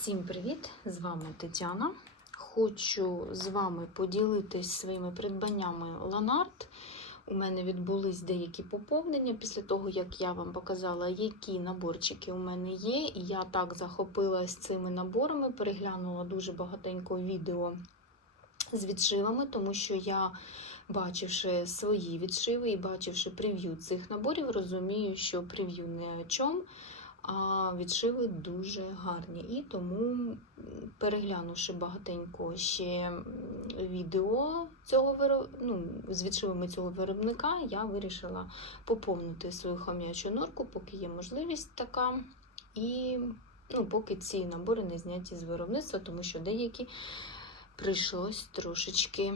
Всім привіт! З вами Тетяна. Хочу з вами поділитись своїми придбаннями Ланарт. У мене відбулись деякі поповнення після того, як я вам показала, які наборчики у мене є. Я так захопилась цими наборами, переглянула дуже багатенько відео з відшивами, тому що я, бачивши свої відшиви і бачивши прев'ю цих наборів, розумію, що прев'ю не о чому. А відшиви дуже гарні. І тому, переглянувши багатенько ще відео цього виро... ну, з відшивами цього виробника, я вирішила поповнити свою хом'ячу норку, поки є можливість така. І ну, поки ці набори не зняті з виробництва, тому що деякі прийшлось трошечки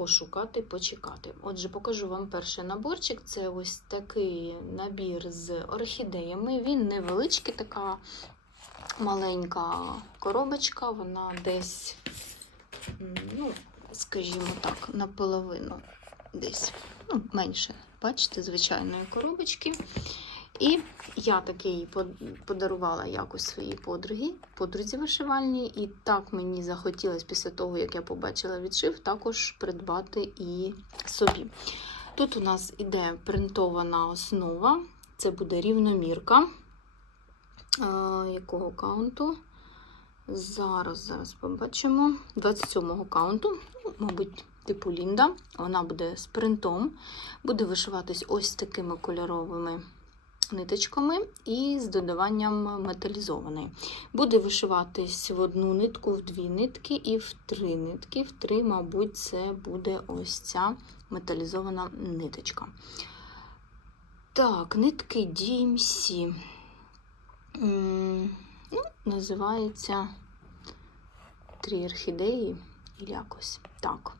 пошукати, почекати. Отже, покажу вам перший наборчик. Це ось такий набір з орхідеями. Він невеличкий, така маленька коробочка, вона десь, ну, скажімо так, наполовину десь ну, менше, бачите, звичайної коробочки. І я такий под- подарувала якось своїй подругі, подрузі вишивальній, і так мені захотілося після того, як я побачила відшив, також придбати і собі. Тут у нас іде принтована основа, це буде рівномірка. Е, якого каунту? Зараз, зараз побачимо. 27-го каунту, ну, мабуть, типу Лінда. Вона буде з принтом, буде вишиватись ось такими кольоровими ниточками і з додаванням металізованої. Буде вишиватись в одну нитку, в дві нитки і в три нитки. В три, мабуть, це буде ось ця металізована ниточка. Так, нитки DMC. Ну, називається Три орхідеї, якось так.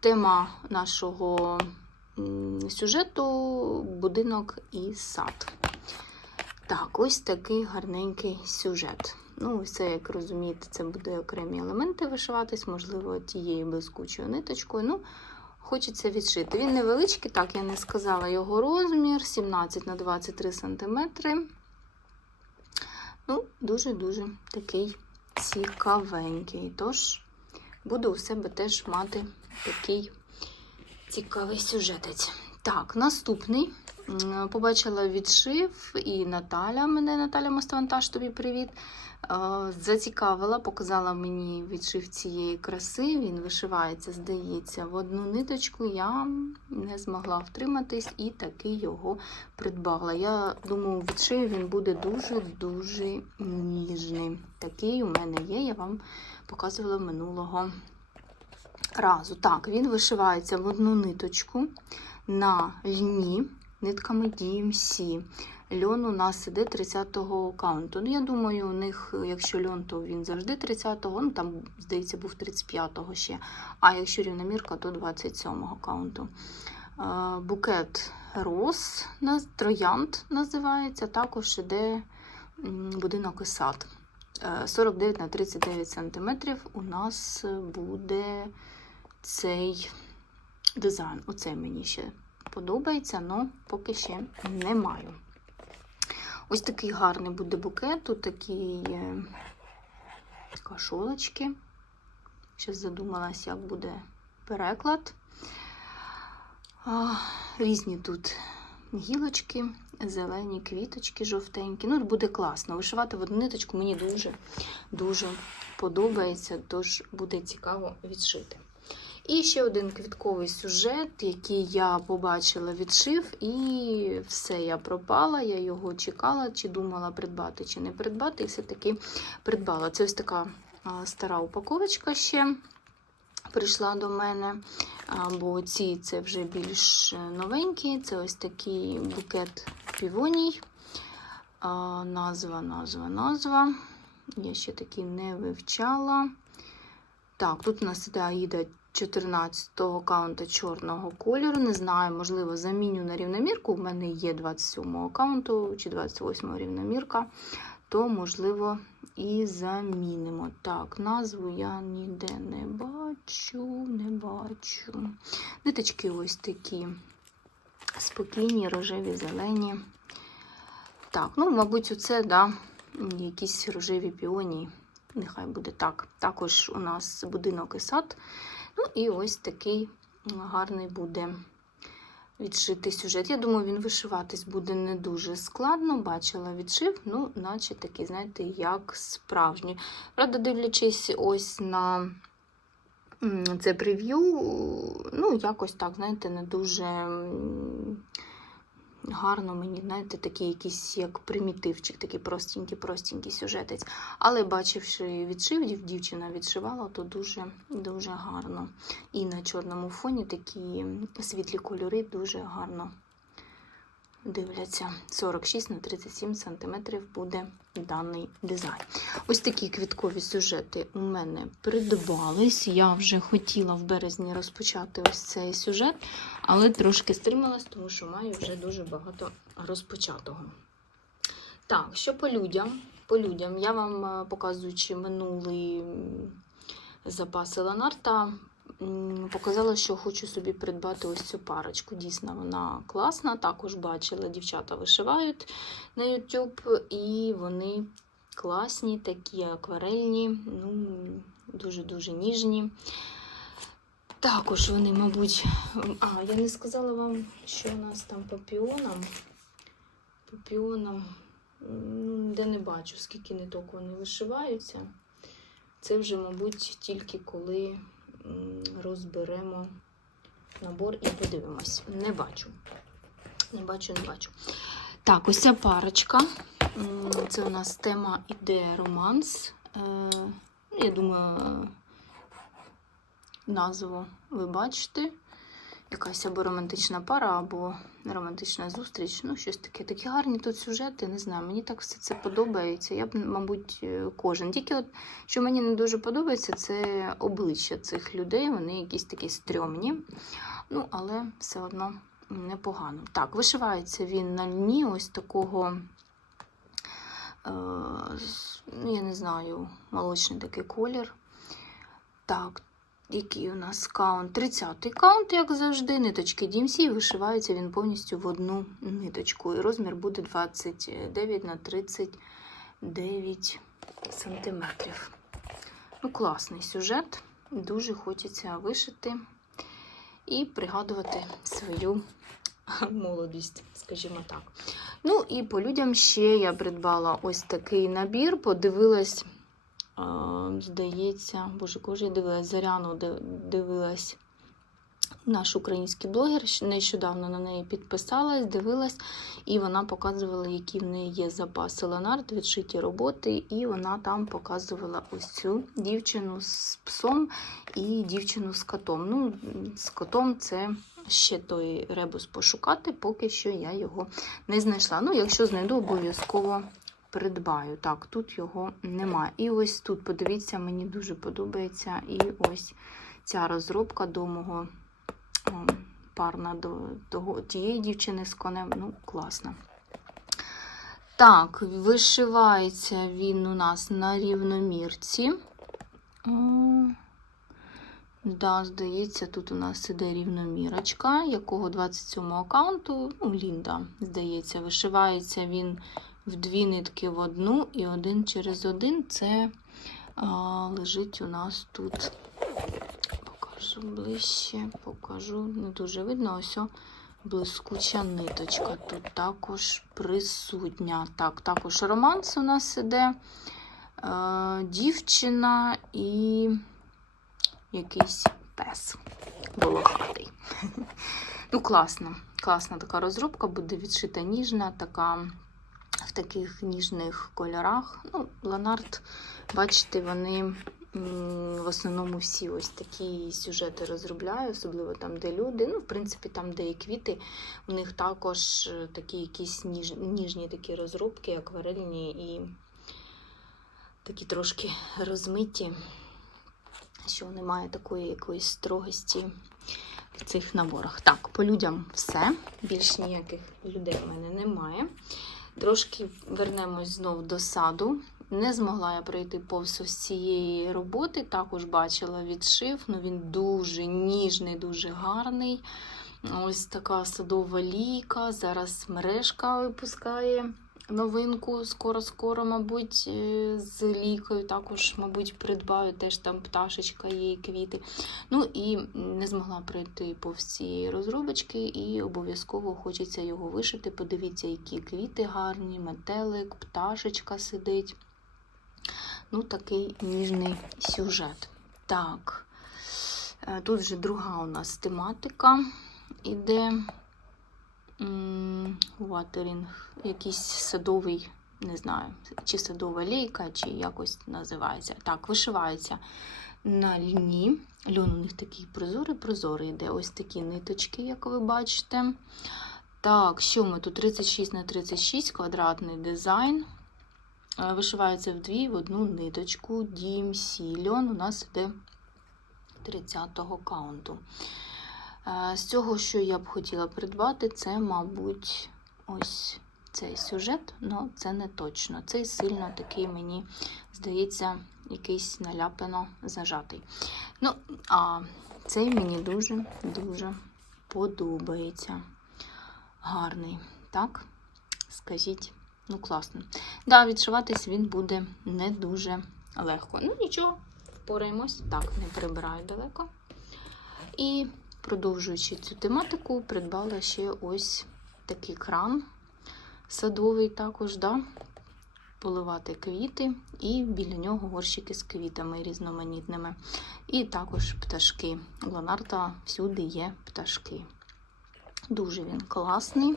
Тема нашого сюжету будинок і сад. Так, ось такий гарненький сюжет. Ну, це, як розумієте, це буде окремі елементи вишиватись, можливо, тією блискучою ниточкою. Ну, хочеться відшити. Він невеличкий, так, я не сказала його розмір 17 на 23 см. Ну, дуже-дуже такий цікавенький. Тож, буду у себе теж мати такий цікавий сюжетець. Так, наступний. Побачила відшив, і Наталя мене, Наталя Моставантаж, тобі привіт. Е, Зацікавила, показала мені відшив цієї краси. Він вишивається, здається, в одну ниточку. Я не змогла втриматись і таки його придбала. Я думаю, відшив він буде дуже-дуже ніжний. Такий у мене є, я вам показувала минулого разу. Так, він вишивається в одну ниточку на льні нитками DMC. Льон у нас іде 30-го каунту. Ну, я думаю, у них, якщо льон, то він завжди 30-го, ну там, здається, був 35-го ще. А якщо рівномірка, то 27-го каунту. Е, Букет роз, троянд називається, також іде будинок і сад. Е, 49 на 39 см у нас буде цей дизайн. Оце мені ще подобається, але поки ще не маю. Ось такий гарний буде букет. Тут такі е, кашолочки. Щас задумалась, як буде переклад. Різні тут гілочки, зелені квіточки, жовтенькі. Ну, буде класно. Вишивати в одну ниточку мені дуже дуже подобається, тож буде цікаво відшити. І ще один квітковий сюжет, який я побачила, відшив, і все, я пропала, я його чекала, чи думала придбати, чи не придбати, і все-таки придбала. Це ось така стара упаковочка ще прийшла до мене. Бо ці це вже більш новенькі. Це ось такий букет півоній. Назва, назва, назва. Я ще такі не вивчала. Так, тут у нас іде 14-го каунта чорного кольору. Не знаю, можливо, заміню на рівномірку. У мене є 27-го каунту чи 28-го рівномірка, то, можливо, і замінимо. Так, назву я ніде не бачу, не бачу. Ниточки ось такі спокійні, рожеві, зелені. Так, ну, мабуть, оце, да, якісь рожеві піонії. Нехай буде так. Також у нас будинок і сад. Ну і ось такий гарний буде відшитий сюжет. Я думаю, він вишиватись буде не дуже складно. Бачила відшив, ну, наче такий, знаєте, як справжній. Правда, дивлячись ось на це прев'ю, ну, якось так, знаєте, не дуже гарно мені, знаєте, такий якийсь як примітивчик, такий простенький, простенький сюжетець. Але бачивши відшив, дівчина відшивала, то дуже, дуже гарно. І на чорному фоні такі світлі кольори дуже гарно дивляться. 46 на 37 см буде даний дизайн. Ось такі квіткові сюжети у мене придбались. Я вже хотіла в березні розпочати ось цей сюжет, але трошки стрималась, тому що маю вже дуже багато розпочатого. Так, що по людям? По людям я вам е, показуючи минулий запаси Ланарта, показала, що хочу собі придбати ось цю парочку. Дійсно, вона класна. Також бачила, дівчата вишивають на YouTube, і вони класні, такі акварельні, ну, дуже-дуже ніжні. Також вони, мабуть, а, я не сказала вам, що у нас там по піонам. По піонам, де не бачу, скільки ниток вони вишиваються. Це вже, мабуть, тільки коли розберемо набор і подивимось. Не бачу. Не бачу, не бачу. Так, ось ця парочка. Це у нас тема іде романс. Е, ну, Я думаю, назву ви бачите. Якась або романтична пара, або романтична зустріч. Ну, щось таке. Такі гарні тут сюжети, не знаю. Мені так все це подобається. Я б, мабуть, е, кожен. Тільки от, що мені не дуже подобається, це обличчя цих людей. Вони якісь такі стрьомні. Ну, але все одно непогано. Так, вишивається він на льні ось такого, е, ну, я не знаю, молочний такий колір. Так, який у нас каунт? 30-й каунт, як завжди, ниточки DMC, і вишивається він повністю в одну ниточку. І розмір буде 29 на 39 сантиметрів. Ну, класний сюжет. Дуже хочеться вишити і пригадувати свою молодість, скажімо так. Ну і по людям ще я придбала ось такий набір, подивилась, здається, боже, ж я дивилась, Заряну дивилась. Наш український блогер нещодавно на неї підписалась, дивилась, і вона показувала, які в неї є запаси Леонард, відшиті роботи, і вона там показувала ось цю дівчину з псом і дівчину з котом. Ну, з котом це ще той ребус пошукати, поки що я його не знайшла. Ну, якщо знайду, обов'язково придбаю. Так, тут його немає. І ось тут, подивіться, мені дуже подобається. І ось ця розробка до мого ем, парна до того, тієї дівчини з конем. Ну, класна. Так, вишивається він у нас на рівномірці. О, Да, здається, тут у нас іде рівномірочка, якого 27 аккаунту, ну, Лінда, здається, вишивається він в дві нитки в одну і один через один. Це а, лежить у нас тут. Покажу ближче, покажу. Не дуже видно, ось о, блискуча ниточка. Тут також присутня. Так, також романс у нас іде. Дівчина і якийсь пес волохатий. Ну, класно. Класна така розробка, буде відшита ніжна, така в таких ніжних кольорах. Ну, Ланарт, бачите, вони в основному всі ось такі сюжети розробляють, особливо там, де люди. Ну, в принципі, там, де і квіти, у них також е, такі якісь ніж, ніжні такі розробки, акварельні і такі трошки розмиті що немає такої якоїсь строгості в цих наборах. Так, по людям все. Більш ніяких людей в мене немає. Трошки вернемось знов до саду. Не змогла я пройти повз ось цієї роботи. Також бачила відшив. Ну він дуже ніжний, дуже гарний. Ось така садова лійка. Зараз мережка випускає новинку. Скоро-скоро, мабуть, е, з лікою також, мабуть, придбаю. Теж там пташечка є і квіти. Ну і не змогла пройти по всі розробочки, і обов'язково хочеться його вишити. Подивіться, які квіти гарні, метелик, пташечка сидить. Ну, такий ніжний сюжет. Так, е, тут вже друга у нас тематика іде ватерінг, якийсь садовий, не знаю, чи садова лейка, чи якось називається. Так, вишивається на льні. Льон у них такий прозорий, прозорий йде. Ось такі ниточки, як ви бачите. Так, що ми тут? 36 на 36 квадратний дизайн. Е, Вишивається вдві в одну ниточку. DMC. Льон у нас йде 30-го каунту. З цього, що я б хотіла придбати, це, мабуть, ось цей сюжет, але це не точно. Цей сильно такий, мені здається, якийсь наляпано зажатий. Ну, а цей мені дуже-дуже подобається. Гарний, так? Скажіть, ну класно. Да, відшиватись він буде не дуже легко. Ну, нічого, впораємось. Так, не прибираю далеко. І продовжуючи цю тематику, придбала ще ось такий кран садовий також, да? поливати квіти, і біля нього горщики з квітами різноманітними. І також пташки. У Ланарта всюди є пташки. Дуже він класний.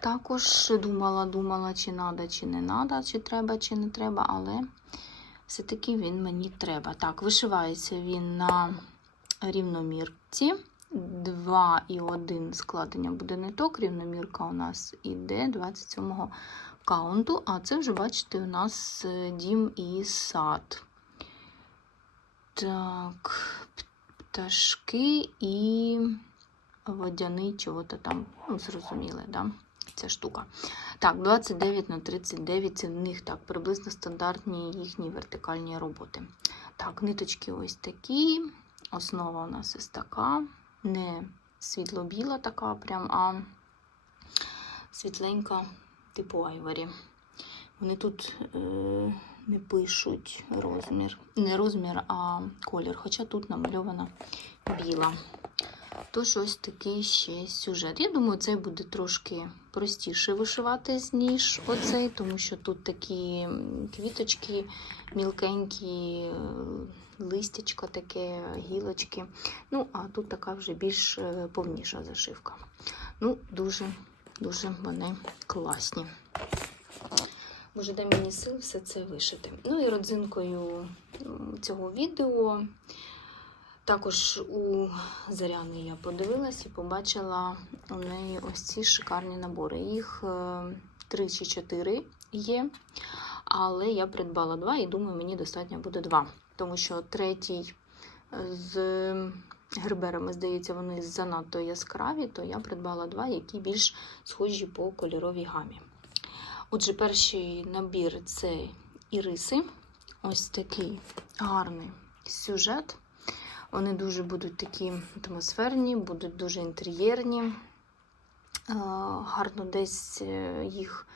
Також думала, думала, чи треба, чи не треба, чи треба, чи не треба, але все-таки він мені треба. Так, вишивається він на рівномірці. 2 і 1 складення буде ниток. Рівномірка у нас іде 27-го каунту, а це вже, бачите, у нас е, дім і сад. Так, пташки і водяний чого-то там, ну, зрозуміли, да? Ця штука. Так, 29 на 39 це в них так, приблизно стандартні їхні вертикальні роботи. Так, ниточки ось такі. Основа у нас ось така. Не світло-біла така, прям, а світленька, типу айварі. Вони тут е, не пишуть розмір. Не розмір, а колір. Хоча тут намальована біла. Тож ось такий ще сюжет. Я думаю, цей буде трошки простіше вишиватись, ніж оцей, тому що тут такі квіточки мілкенькі, е, листячко таке, гілочки. Ну, а тут така вже більш е, повніша зашивка. Ну, дуже, дуже вони класні. Може, дай мені сил все це вишити. Ну і родзинкою цього відео. Також у Заряни я подивилась і побачила у неї ось ці шикарні набори. Їх е, три чи чотири є, але я придбала два і думаю, мені достатньо буде два. Тому що третій з герберами, здається, вони занадто яскраві, то я придбала два, які більш схожі по кольоровій гамі. Отже, перший набір це іриси. Ось такий гарний сюжет. Вони дуже будуть такі атмосферні, будуть дуже інтер'єрні. Е, Гарно десь е, їх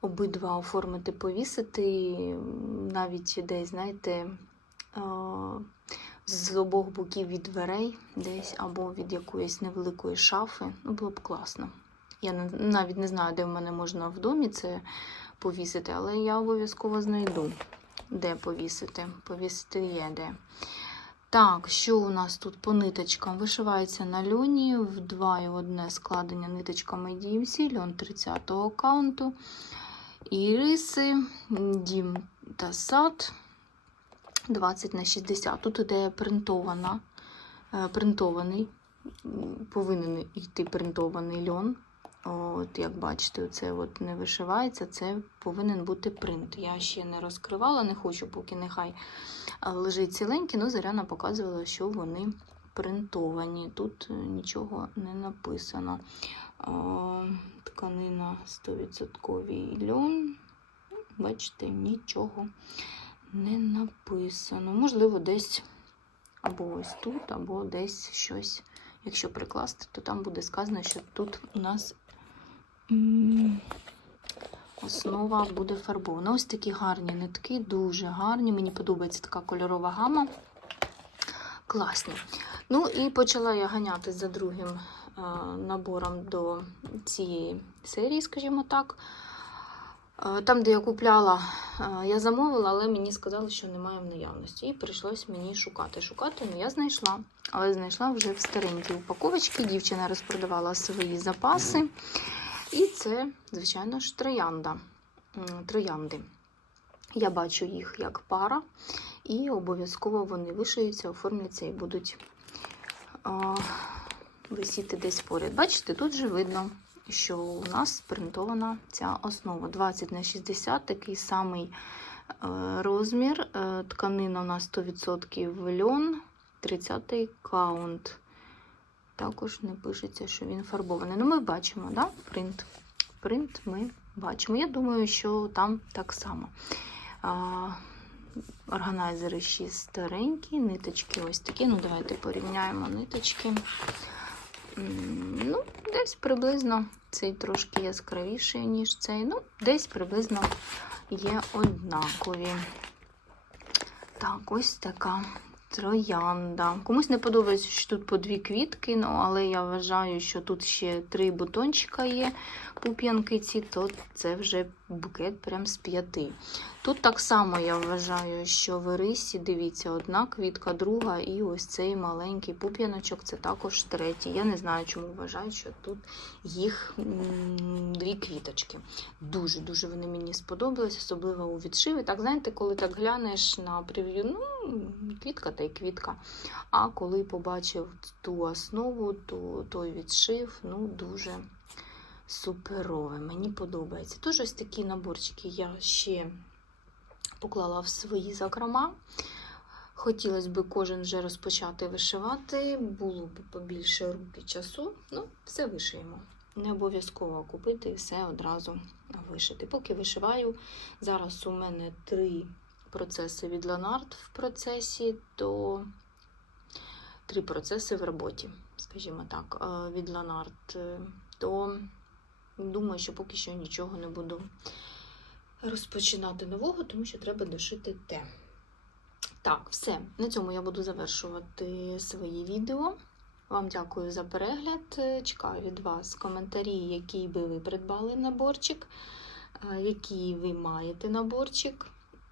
обидва оформити, повісити. Навіть десь, знаєте, е, з обох боків від дверей, десь або від якоїсь невеликої шафи. Ну, було б класно. Я навіть не знаю, де в мене можна в домі це повісити, але я обов'язково знайду, де повісити. Повісити є де. Так, що у нас тут по ниточкам? Вишивається на льоні в 2 і одне складення ниточками DMC, льон 30-го каунту. Іриси, дім та сад 20 на 60. Тут іде принтована, е, принтований, повинен йти принтований льон. От, як бачите, це от не вишивається, це повинен бути принт. Я ще не розкривала, не хочу, поки нехай лежить ціленький, але Заряна показувала, що вони принтовані. Тут е, нічого не написано. Тканина 100% льон. Бачите, нічого не написано. Можливо, десь або ось тут, або десь щось. Якщо прикласти, то там буде сказано, що тут у нас основа буде фарбована. Ось такі гарні нитки, дуже гарні. Мені подобається така кольорова гама. Класні. Ну і почала я ганяти за другим а, набором до цієї серії, скажімо так. А, Там, де я купляла, а, я замовила, але мені сказали, що немає в наявності. І прийшлось мені шукати. Шукати, ну я знайшла, але знайшла вже в старенькій упаковочці. Дівчина розпродавала свої запаси. І це, звичайно ж, троянда. Троянди. Я бачу їх як пара, і обов'язково вони вишиються, оформляться і будуть а, висіти десь поряд. Бачите, тут же видно, що у нас принтована ця основа. 20 на 60, такий самий е, розмір. Е, Тканина у нас 100% льон, 30 каунт. Також не пишеться, що він фарбований. Ну, ми бачимо, да? принт. Принт ми бачимо. Я думаю, що там так само. А, Органайзери ще старенькі, ниточки ось такі. Ну, давайте порівняємо ниточки. Ну, десь приблизно цей трошки яскравіший, ніж цей. Ну, десь приблизно є однакові. Так, ось така троянда. Комусь не подобається, що тут по дві квітки, ну, але я вважаю, що тут ще три бутончика є пуп'янки ці, то це вже букет прям з п'яти. Тут так само я вважаю, що в рисі, дивіться, одна квітка, друга, і ось цей маленький пуп'яночок це також третій. Я не знаю, чому вважаю, що тут їх дві квіточки. Дуже-дуже вони мені сподобались, особливо у відшиві. Так, знаєте, коли так глянеш на прев'ю, ну, квітка та й квітка. А коли побачив ту основу, то той відшив, ну, дуже суперове. Мені подобається. Тож ось такі наборчики я ще поклала в свої закрома. Хотілося б кожен вже розпочати вишивати, було б побільше рук і часу. Ну, все вишиємо. Не обов'язково купити і все одразу вишити. Поки вишиваю, зараз у мене три процеси від Ланарт в процесі, то три процеси в роботі, скажімо так, е, від Ланарт. Е, То думаю, що поки що нічого не буду розпочинати нового, тому що треба дошити те. Так, все. На цьому я буду завершувати свої відео. Вам дякую за перегляд. Чекаю від вас коментарі, який би ви придбали наборчик, який ви маєте наборчик.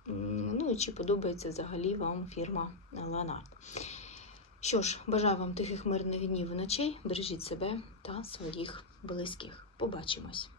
Ну і чи подобається взагалі вам фірма Leonard. Що ж, бажаю вам тихих мирних днів і ночей. Бережіть себе та своїх близьких. Побачимось!